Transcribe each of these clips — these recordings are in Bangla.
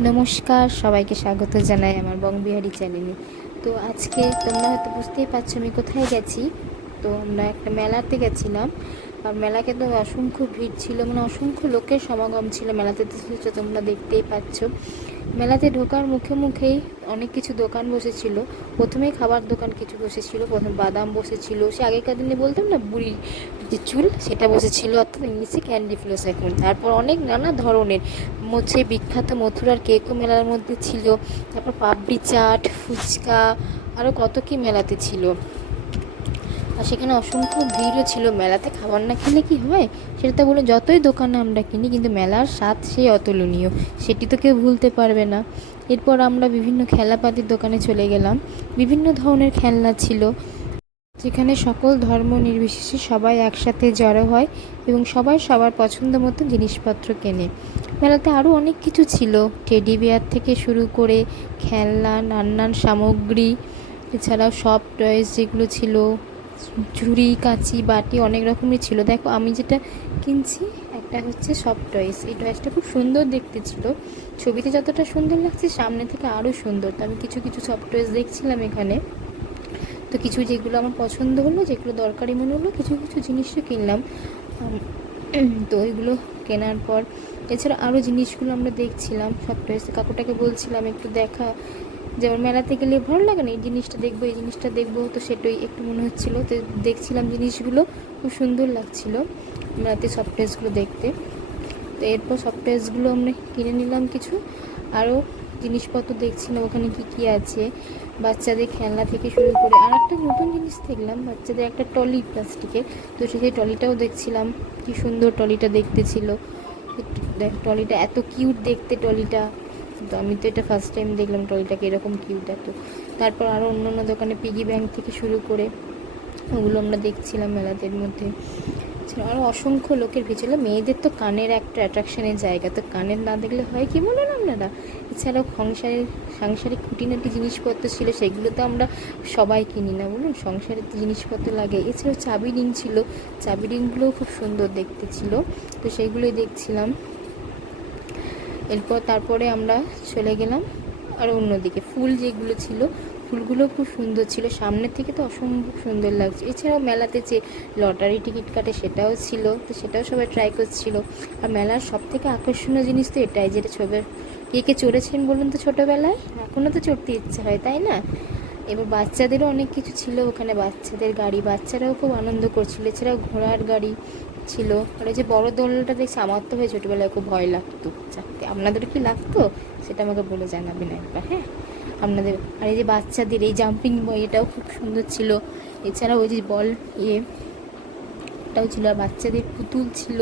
নমস্কার, সবাইকে স্বাগত জানাই আমার বংবিহারি চ্যানেলে। তো আজকে তোমরা হয়তো বুঝতেই পারছো আমি কোথায় গেছি। তো আমরা একটা মেলাতে গেছিলাম, আর মেলাকে তো অসংখ্য ভিড় ছিল, মানে অসংখ্য লোকের সমাগম ছিল মেলাতে। তো তোমরা দেখতেই পাচ্ছ মেলাতে ঢোকার মুখে মুখেই অনেক কিছু দোকান বসেছিল। প্রথমেই খাবার দোকান কিছু বসেছিল, প্রথমে বাদাম বসেছিল, সে আগেকার দিনে বলতাম না বুড়ি যে চুল, সেটা বসেছিল, অর্থাৎ ইংলিশে ক্যান্ডি ফ্লোস এখন। তারপর অনেক নানা ধরনের বিখ্যাত মথুরার কেকও মেলার মধ্যে ছিল। তারপর পাপড়ি চাট, ফুচকা, আরও কত কি মেলাতে ছিল। আর সেখানে অসংখ্য ভিড়ও ছিল। মেলাতে খাবার না খেলে কি হয়, সেটা তো বলে যতই দোকানে আমরা কিনি, কিন্তু মেলার স্বাদ সেই অতুলনীয়, সেটি তো কেউ ভুলতে পারবে না। এরপর আমরা বিভিন্ন খেলাপাতির দোকানে চলে গেলাম। বিভিন্ন ধরনের খেলনা ছিল, যেখানে সকল ধর্ম নির্বিশেষে সবাই একসাথে জড়ো হয় এবং সবাই সবার পছন্দ মতো জিনিসপত্র কেনে। মেলাতে আরও অনেক কিছু ছিল, টেডি বিয়ার থেকে শুরু করে খেলনা, নানান সামগ্রী, এছাড়াও সফট টয়েস যেগুলো ছিল, ঝুড়ি, কাঁচি, বাটি, অনেক রকমই ছিল। দেখো আমি যেটা কিনছি, একটা হচ্ছে সফট টয়েস। এই টয়েসটা খুব সুন্দর দেখতে ছিল, ছবিতে যতটা সুন্দর লাগছে সামনে থেকে আরও সুন্দর। তো আমি কিছু কিছু সফট টয়েস দেখছিলাম এখানে। তো কিছু যেগুলো আমার পছন্দ হলো, যেগুলো দরকারি মনে হলো, কিছু কিছু জিনিসও কিনলাম। তো ওইগুলো কেনার পর এছাড়া আরও জিনিসগুলো আমরা দেখছিলাম। সবটা এসে কাকুটাকে বলছিলাম একটু দেখা, যেমন মেলাতে গেলে ভালো লাগে না, এই জিনিসটা দেখবো এই জিনিসটা দেখবো, তো সেটাই একটু মনে হচ্ছিলো। তো দেখছিলাম জিনিসগুলো, খুব সুন্দর লাগছিলো মেলাতে সফটওয়্যারসগুলো দেখতে। তো এরপর সফটওয়্যারসগুলো আমরা কিনে নিলাম কিছু। আরও জিনিসপত্র দেখছিলাম ওখানে কি কি আছে, বাচ্চাদের খেলনা থেকে শুরু করে। আর একটা নতুন জিনিস দেখলাম, বাচ্চাদের একটা ট্রলি প্লাস্টিকের। তো সেই ট্রলিটাও দেখছিলাম, কি সুন্দর ট্রলিটা দেখতে ছিল। ট্রলিটা এত কিউট দেখতে ট্রলিটা, তো আমি তো এটা ফার্স্ট টাইম দেখলাম ট্রলিটাকে এরকম কিউট এত। তারপর আরও অন্য দোকানে পিগি ব্যাংক থেকে শুরু করে ওগুলো আমরা দেখছিলাম মেলাদের মধ্যে। আরও অসংখ্য লোকের ভিড় ছিল। মেয়েদের তো কানের একটা অ্যাট্রাকশনের জায়গা, তো কানের না দেখলে হয় কি বলুন আপনারা। এছাড়াও সাংসারিক খুঁটিনাটি জিনিসপত্র ছিল, সেগুলো তো আমরা সবাই কিনি না বলুন, সংসারের তো জিনিসপত্র লাগে। এছাড়াও চাবি রিং ছিল, চাবি রিংগুলোও খুব সুন্দর দেখতে ছিল, তো সেইগুলোই দেখছিলাম। তারপরে আমরা চলে গেলাম আর অন্যদিকে ফুল যেগুলো ছিল, ফুলগুলো খুব সুন্দর ছিল, সামনের থেকে তো অসম্ভব সুন্দর লাগছে। এছাড়াও মেলাতে যে লটারি টিকিট কাটে সেটাও ছিল, তো সেটাও সবাই ট্রাই করছিল। আর মেলার সব থেকে আকর্ষণীয় জিনিস তো এটাই, যেটা কে কে চড়েছেন বলুন তো ছোটোবেলায়, এখনও তো চড়তে ইচ্ছে হয় তাই না। এবার বাচ্চাদেরও অনেক কিছু ছিল ওখানে, বাচ্চাদের গাড়ি, বাচ্চারাও খুব আনন্দ করছিল। এছাড়াও ঘোড়ার গাড়ি ছিল। আর এই যে বড় দোলনাটা দেখছি, আমার তো হয়ে ছোটোবেলায় খুব ভয় লাগতো চাপতে। আপনাদের কি লাগতো সেটা আমাকে বলে জানাবেন একবার, হ্যাঁ আপনাদের। আর এই যে বাচ্চাদের এই জাম্পিং বয়, এটাও খুব সুন্দর ছিল। এছাড়াও ওই যে বল এটাও ছিল, আর বাচ্চাদের পুতুল ছিল।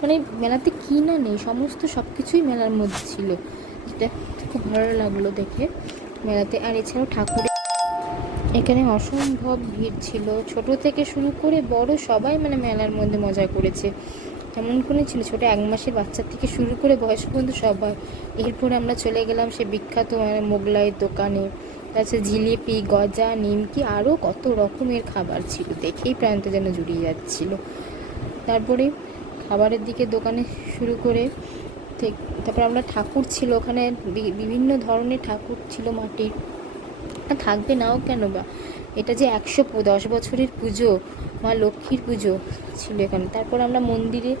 মানে মেলাতে কী না নেই, সমস্ত সব কিছুই মেলার মধ্যে ছিল, যেটা খুব ভালো লাগলো দেখে মেলাতে। আর এছাড়াও ঠাকুরের এখানে অসম্ভব ভিড় ছিল, ছোট থেকে শুরু করে বড় সবাই মানে মেলার মধ্যে মজা করেছে। এমন কোনো ছিল ছোট 1 মাসের বাচ্চা থেকে শুরু করে বয়স্ক পর্যন্ত সবাই। এরপরে আমরা চলে গেলাম সে বিখ্যাত মানে মোগলাইয়ের দোকানে। তাছাড়া জিলিপি, গজা, নিমকি, আরও কত রকমের খাবার ছিল, দেখেই প্রাণটা যেন জুড়িয়ে যাচ্ছিল। তারপরে খাবারের দিকে দোকানে শুরু করে তারপর আমরা ঠাকুর ছিল ওখানে, বিভিন্ন ধরনের ঠাকুর ছিল মাটির। থাকবে নাও কেন বা, এটা যে 110 বছরের পুজো, মা লক্ষ্মীর পুজো ছিল এখানে। তারপর আমরা মন্দিরে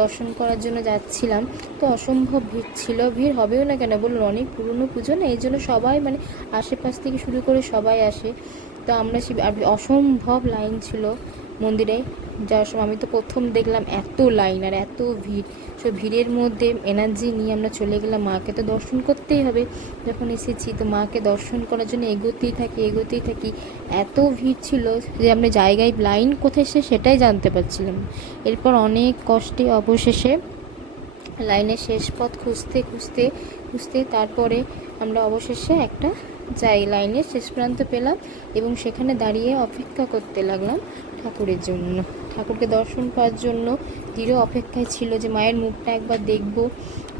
দর্শন করার জন্য যাচ্ছিলাম, তো অসম্ভব ভিড় ছিল। ভিড় হবেও না কেন বলুন, অনেক পুরনো পুজো না, এই জন্য সবাই মানে আশেপাশ থেকে শুরু করে সবাই আসে। তো আমরা অসম্ভব লাইন ছিল মন্দিরে যাওয়ার সময়। আমি তো প্রথম দেখলাম এত লাইন আর এত ভিড়, সো ভিড়ের মধ্যে এনার্জি নিয়ে আমরা চলে গেলাম, মাকে তো দর্শন করতেই হবে। যখন এসেছি তো মাকে দর্শন করার জন্য এগোতেই থাকি। এত ভিড় ছিল যে আমরা জায়গায় লাইন কোথায় সেটাই জানতে পারছিলাম। এরপর অনেক কষ্টে অবশেষে লাইনের শেষ পথ খুঁজতে তারপরে আমরা অবশেষে একটা লাইনের শেষ প্রান্ত পেলাম, এবং সেখানে দাঁড়িয়ে অপেক্ষা করতে লাগলাম ঠাকুরের জন্য, ঠাকুরকে দর্শন করার জন্য। দৃঢ় অপেক্ষায় ছিল যে মায়ের মুখটা একবার দেখব।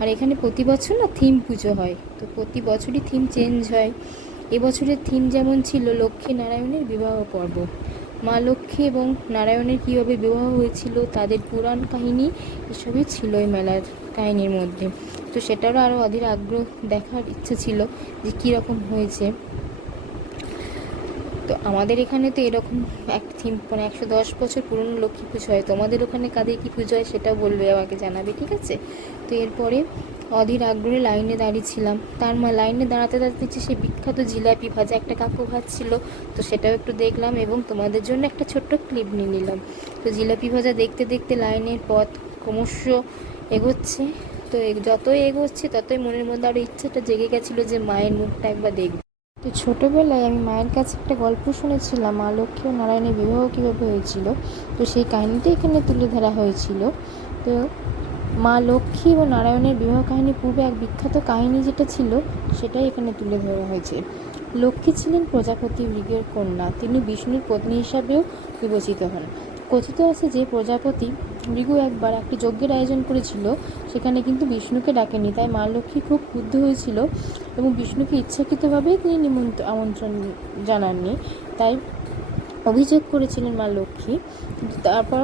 আর এখানে প্রতি বছর না থিম পুজো হয়, তো প্রতি বছরই থিম চেঞ্জ হয়। এবছরের থিম যেমন ছিল লক্ষ্মী নারায়ণের বিবাহ পর্ব, মা লক্ষ্মী এবং নারায়ণের কীভাবে বিবাহ হয়েছিল, তাদের পুরাণ কাহিনী এসবই ছিল এই মেলার কাহিনীর মধ্যে। তো সেটারও আরও অধীর আগ্রহ দেখার ইচ্ছে ছিল যে কীরকম হয়েছে। তো আমাদের এখানে তো এরকম একটা থিম, মানে 110 বছর পুরনো লক্ষ্মী পুজো হয়। তোমাদের ওখানে কাদের কী পুজো হয় সেটাও বলবে, আমাকে জানাবে, ঠিক আছে? তো এরপরে অধীর আগ্রহে লাইনে দাঁড়িয়েছিলাম। তার লাইনে দাঁড়াতে দাঁড়াতে সেই বিখ্যাত জিলাপি ভাজা একটা কাকু ভাজছিল, তো সেটাও একটু দেখলাম এবং তোমাদের জন্য একটা ছোট্ট ক্লিপ নিয়ে নিলাম। তো জিলাপি ভাজা দেখতে দেখতে লাইনের পথ ক্রমশ এগোচ্ছে। তো যতই এগোচ্ছে ততই মনের মধ্যে আরও ইচ্ছাটা জেগে গেছিলো যে মায়ের মুখটা একবার দেখব। তো ছোটোবেলায় আমি মায়ের কাছে একটা গল্প শুনেছিলাম, মা লক্ষ্মী ও নারায়ণের বিবাহ কীভাবে হয়েছিল। তো সেই কাহিনিটা এখানে তুলে ধরা হয়েছিল। তো মা লক্ষ্মী ও নারায়ণের বিবাহ কাহিনী পূর্বে এক বিখ্যাত কাহিনী যেটা ছিল সেটাই এখানে তুলে ধরা হয়েছে। লক্ষ্মী ছিলেন প্রজাপতি ভৃগুর কন্যা, তিনি বিষ্ণুর পত্নী হিসাবেও বিবেচিত হন। কথিত আছে যে প্রজাপতি ভৃগু একবার একটি যজ্ঞের আয়োজন করেছিল, সেখানে কিন্তু বিষ্ণুকে ডাকেনি, তাই মা লক্ষ্মী খুব ক্রুদ্ধ হয়েছিল এবং বিষ্ণুকে ইচ্ছাকৃতভাবে তিনি আমন্ত্রণ জানাননি, তাই অভিযোগ করেছিলেন মা লক্ষ্মী। কিন্তু তারপর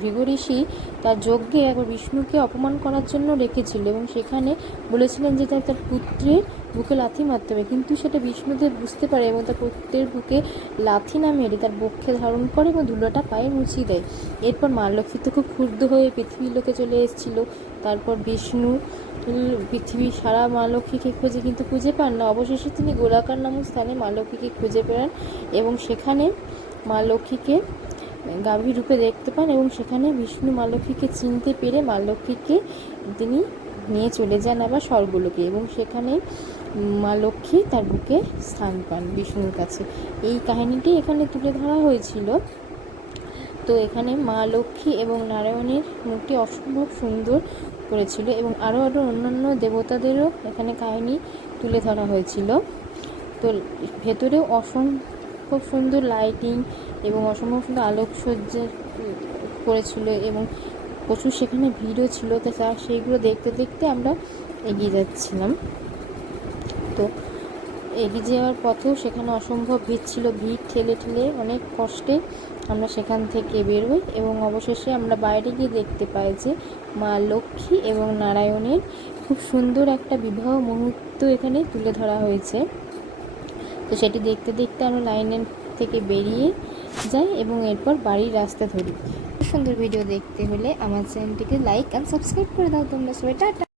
ভৃগু ঋষি তার যজ্ঞে একবার বিষ্ণুকে অপমান করার জন্য রেখেছিল এবং সেখানে বলেছিলেন যে তার পুত্রের বুকে লাথি মারতে হবে, কিন্তু সেটা বিষ্ণুদেব বুঝতে পারে এবং তার পুত্রের বুকে লাথি না মেরে তার বক্ষে ধারণ করে এবং ধুলোটা পায়ে মুছিয়ে দেয়। এরপর মা লক্ষ্মী তো খুব ক্ষুব্ধ হয়ে পৃথিবীর লোকে চলে এসেছিল। তারপর বিষ্ণু পৃথিবী সারা মা লক্ষ্মীকে খোঁজে কিন্তু খুঁজে পান না। অবশেষে তিনি গোলাকার নামক স্থানে মা লক্ষ্মীকে খুঁজে পেলেন এবং সেখানে মা লক্ষ্মীকে গাভীর রূপে দেখতে পান এবং সেখানে বিষ্ণু মা লক্ষ্মীকে চিনতে পেরে মা লক্ষ্মীকে তিনি নিয়ে চলে যান আবার স্বর্গলোকে এবং সেখানে মা লক্ষ্মী তার বুকে স্থান পান বিষ্ণুর কাছে। এই কাহিনীটি এখানে তুলে ধরা হয়েছিল। তো এখানে মা লক্ষ্মী এবং নারায়ণের মুখটি অসম্ভব সুন্দর করেছিল এবং আরও অন্যান্য দেবতাদেরও এখানে কাহিনী তুলে ধরা হয়েছিল। তো ভেতরেও অসম্ভব সুন্দর লাইটিং এবং অসম্ভব সুন্দর আলোকসজ্জা করেছিল এবং প্রচুর সেখানে ভিড়ও ছিল। তো সেইগুলো দেখতে দেখতে আমরা এগিয়ে যাচ্ছিলাম। তো এগিয়ে যাওয়ার পথেও সেখানে অসম্ভব ভিড় ছিল, ভিড় ঠেলে ঠেলে অনেক কষ্টে আমরা সেখান থেকে বেরোই এবং অবশেষে আমরা বাইরে গিয়ে দেখতে পাই যে মা লক্ষ্মী এবং নারায়ণের খুব সুন্দর একটা বিবাহ মুহূর্ত এখানে তুলে ধরা হয়েছে। তো সেটি দেখতে দেখতে আমরা লাইনের থেকে বেরিয়ে যাই এবং এরপর বাড়ির রাস্তা ধরি। সুন্দর ভিডিও দেখতে হলে আমার চ্যানেলটিকে লাইক অ্যান্ড সাবস্ক্রাইব করে দাও তোমরা সবাই। টাটা।